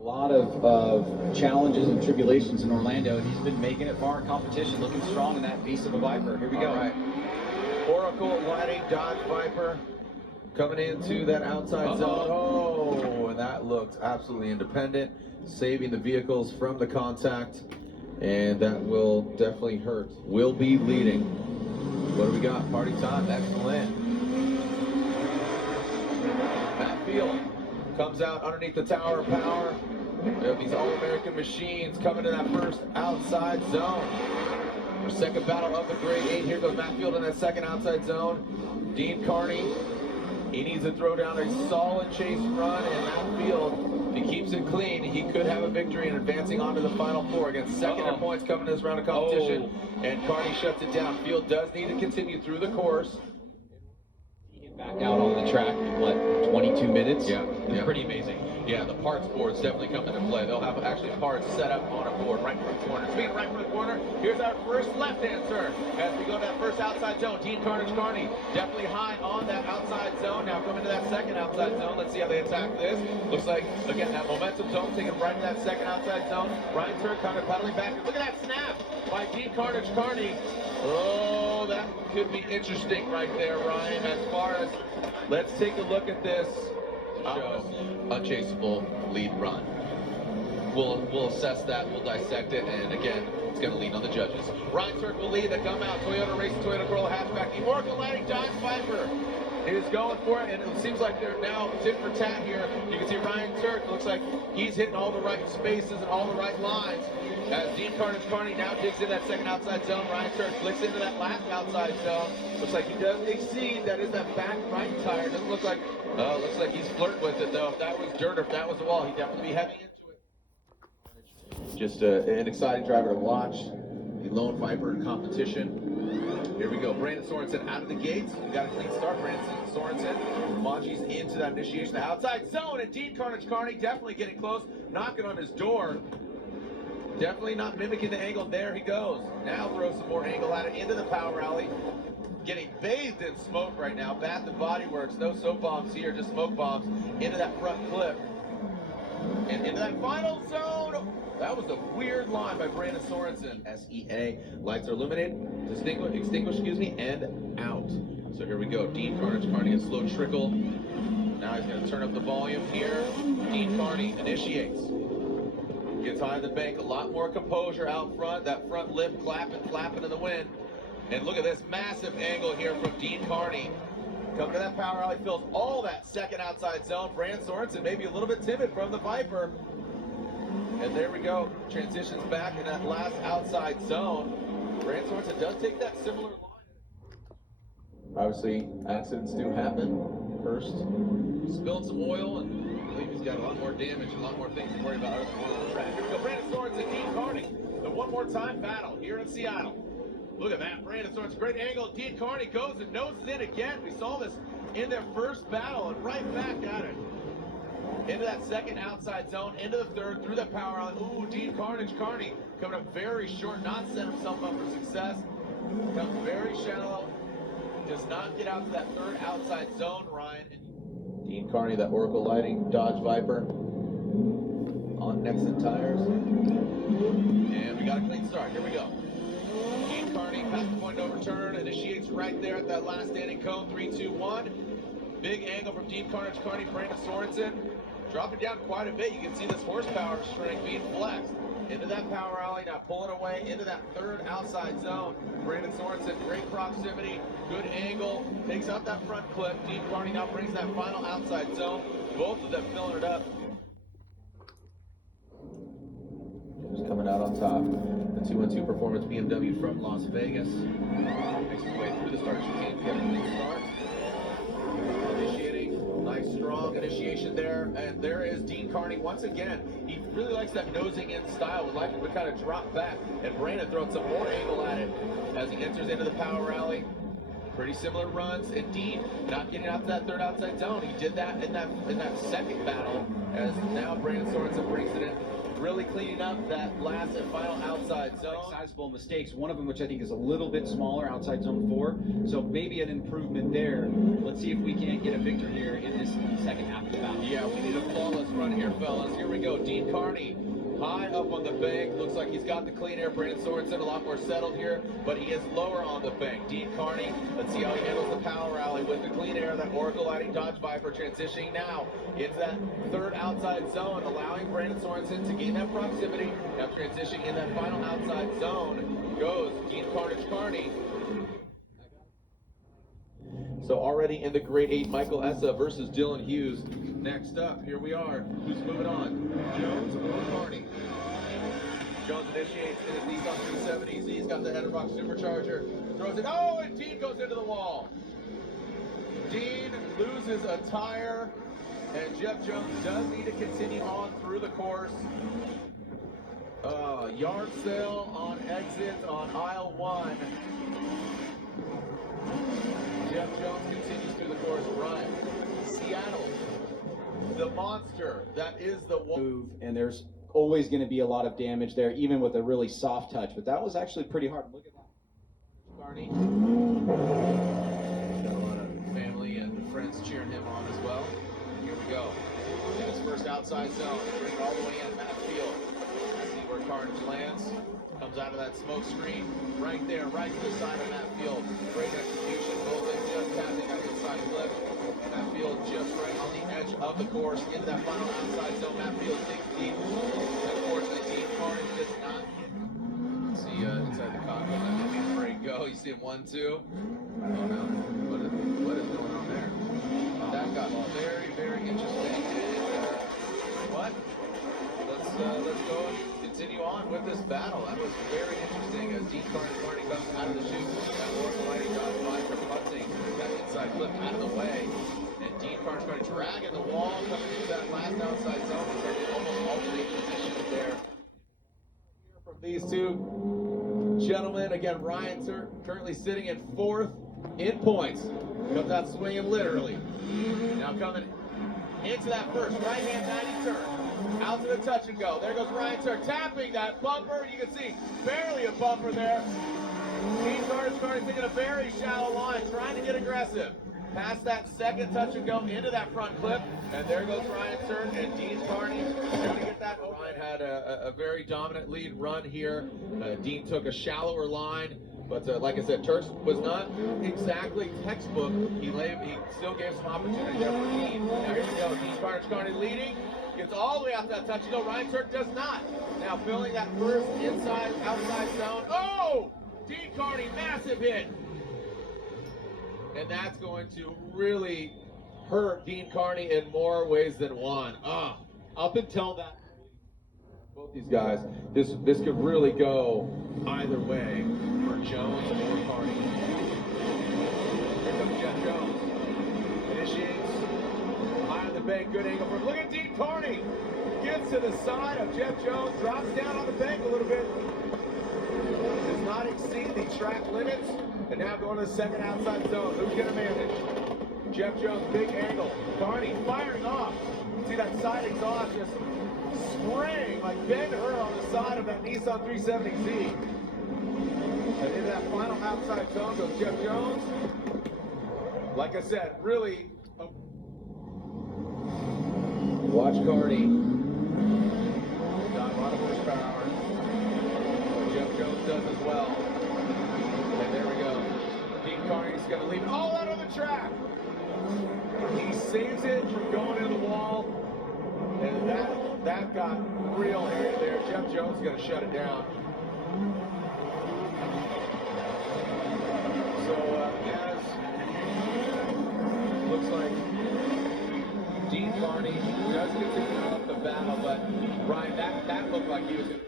A lot of challenges and tribulations in Orlando, and he's been making it far in competition, looking strong in that beast of a Viper. Here we go. All right. Oracle Lighting Dodge Viper coming into that outside zone. Oh, and that looked absolutely independent, saving the vehicles from the contact, and that will definitely hurt. Will be leading. What do we got? Party time. Excellent. Matt Field comes out underneath the Tower of Power. We have these All-American machines coming to that first outside zone. Our second battle of the grade 8. Here goes Matt Field in that second outside zone. Dean Carney, he needs to throw down a solid chase run, and Matt Field, if he keeps it clean, he could have a victory in advancing on to the Final Four. Again, second in points coming to this round of competition, and Carney shuts it down. Field does need to continue through the course. Back out on the track in what, 22 minutes? Yeah. Pretty amazing. Yeah, the parts boards definitely come into play. They'll have actually parts set up on a board right from the corner. Speaking of right from the corner, here's our first left-hand turn as we go to that first outside zone. Dean Carnage Carney definitely high on that outside zone. Now coming to that second outside zone. Let's see how they attack this. Looks like, again, that momentum zone taking right to that second outside zone. Ryan Turk kind of pedaling back. Look at that snap by Dean Carnage Carney. Oh, that could be interesting right there, Ryan. As far as, let's take a look at this. Show unchaseable lead run. We'll assess that, we'll dissect it, and again, it's going to lean on the judges. Ryan Turk will lead the come out. Toyota Racing, Toyota Corolla hatchback. The Oracle Lighting Dodge Viper is going for it, and it seems like they're now tit for tat here. You can see Ryan Turk, looks like he's hitting all the right spaces and all the right lines. As Dean Carnage Carney now digs in that second outside zone, Ryan Turk flicks into that last outside zone. Looks like he does exceed. That is that back right tire. Doesn't look like, looks like he's flirting with it though. If that was dirt or if that was the wall, he'd definitely be heavy into it. Just an exciting driver to watch. The lone Viper in competition. Here we go. Brandon Sorensen out of the gates. We got a clean start. Brandon Sorensen. Monji's into that initiation. The outside zone, and Dean Carnage Carney definitely getting close, knocking on his door. Definitely not mimicking the angle. There he goes. Now throws some more angle at it into the power alley. Getting bathed in smoke right now. Bath and Body Works. No soap bombs here, just smoke bombs into that front clip. And into that final zone. That was a weird line by Brandon Sorensen. SEA. Lights are illuminated, extinguished, and out. So here we go. Dean Carnage Carney, a slow trickle. Now he's going to turn up the volume here. Dean Carney initiates. Gets high in the bank, a lot more composure out front. That front lip flapping in the wind. And look at this massive angle here from Dean Carney. Coming to that power alley, fills all that second outside zone. Brandon Sorensen maybe a little bit timid from the Viper. And there we go. Transitions back in that last outside zone. Brandon Sorensen does take that similar line. Obviously, accidents do happen. First, spilled some oil, and I believe he's got a lot more damage, a lot more things to worry about other than on the track. Here we go. Brandon Sorensen, Dean Carney. The one more time battle here in Seattle. Look at that. Brandon Sorensen, great angle. Dean Carney goes and noses in again. We saw this in their first battle, and right back at it. Into that second outside zone, into the third, through that power alley. Ooh, Dean Carnage Carney coming up very short, not set himself up for success. Comes very shallow. Does not get out to that third outside zone, Ryan. Dean Carney, that Oracle Lighting Dodge Viper on Nexen tires. And we got a clean start. Here we go. Dean Carney, pass the point over turn, initiates right there at that last standing cone. 3, 2, 1. Big angle from Dean Carnage Carney, Brandon Sorensen. Dropping down quite a bit. You can see this horsepower strength being flexed. Into that power alley, now pulling away into that third outside zone. Brandon Sorensen, great proximity, good angle, takes out that front clip. Dean Carney now brings that final outside zone. Both of them filling it up. Just coming out on top. The 212 Performance BMW from Las Vegas. Makes his way through the start chicane to get a clean start. Initiating, nice strong initiation there. And there is Dean Carney once again. He really likes that nosing in style. Would like him to kind of drop back. And Brandon throwing some more angle at it as he enters into the power alley. Pretty similar runs. And Dean not getting out to that third outside zone. He did that in that second battle. As now Brandon Sorensen brings it in. really cleaning up that last and final outside zone. Sizable mistakes, one of them which I think is a little bit smaller, outside zone 4, so maybe an improvement there. Let's see if we can't get a victory here in this second half of the battle. Yeah, we need a flawless run here, fellas. Here we go. Dean Carney high up on the bank. Looks like he's got the clean air. Brandon Sorensen a lot more settled here, but he is lower on the bank. Dean Carney, let's see how he handles the power rally with the clean air. That Oracle Lighting Dodge Viper transitioning now into that third outside zone, allowing Brandon Sorensen to gain that proximity. Now transitioning in that final outside zone goes Dean Carney. So already in the grade 8, Michael Essa versus Dylan Hughes. Next up, here we are. Who's moving on? Jones or Carney? Jones initiates in his Nissan 370Z. He's got the Header Box Supercharger. Throws it. Oh, and Dean goes into the wall. Dean loses a tire, and Jeff Jones does need to continue on through the course. Yard sale on exit on aisle 1. Jeff Jones continues through the course. Ryan, Seattle, the monster that is the Move, and there's always going to be a lot of damage there, even with a really soft touch, but that was actually pretty hard. Look at that. Carney. Got a lot of family and friends cheering him on as well. Here we go. In his first outside zone, bring it all the way in Matt Field. See where Carnage lands. Comes out of that smoke screen. Right there, right to the side of Matt Field. Great execution. Golden just tapping that inside flip. Matt Field just right on the edge of the course. Into that final outside zone. Matt Field digs deep. Unfortunately, Dean Carnage does not hit. See inside the cockpit. That might be a great go. You see him 1-2. Oh no. What is going on there? That got very, very interesting. And, what? Let's go and continue on with this battle. That was very interesting as Dean Carney comes out of the chute. That Oracle Lighting Dodge Viper punting that inside flip out of the way. And Dean Carney dragging the wall, coming through that last outside zone. And almost alternate positions there. From these two gentlemen, again, Ryan currently sitting in 4th in points. Comes out swinging literally. Now coming into that first right-hand 90 turn. Out to the touch and go. There goes Ryan Turk tapping that bumper. You can see barely a bumper there. Dean Carney taking a very shallow line, trying to get aggressive. Past that second touch and go into that front clip. And there goes Ryan Turk and Dean Carney trying to get that open. Ryan had a very dominant lead run here. Dean took a shallower line. But like I said, Turk was not exactly textbook. He still gave some opportunity there for Dean. Now here we go. Dean Carney leading. Gets all the way out that touch and go. Ryan Turk does not. Now filling that first inside, outside zone. Oh! Dean Carney, massive hit. And that's going to really hurt Dean Carney in more ways than one. Up until that, both these guys, this could really go either way for Jones or Carney. Here comes Jeff Jones. Initiates high on the bank, good angle for. Look at Dean Carney. Gets to the side of Jeff Jones, drops down on the bank a little bit. Does not exceed the track limits. And now going to the second outside zone. Who's going to manage? Jeff Jones, big angle. Carney firing off. See that side exhaust just spraying like Ben-Hur on the side of that Nissan 370Z. And in that final outside zone goes Jeff Jones. Like I said, really. Watch Carney. Got a lot of horsepower. Jeff Jones does as well. And there we go. Dean Carney's going to leave all out on the track. He saves it from going into the wall. And that got real hairy there. Jeff Jones is going to shut it down. So as looks like Dean Carney does continue up the battle, but Ryan, that looked like he was going to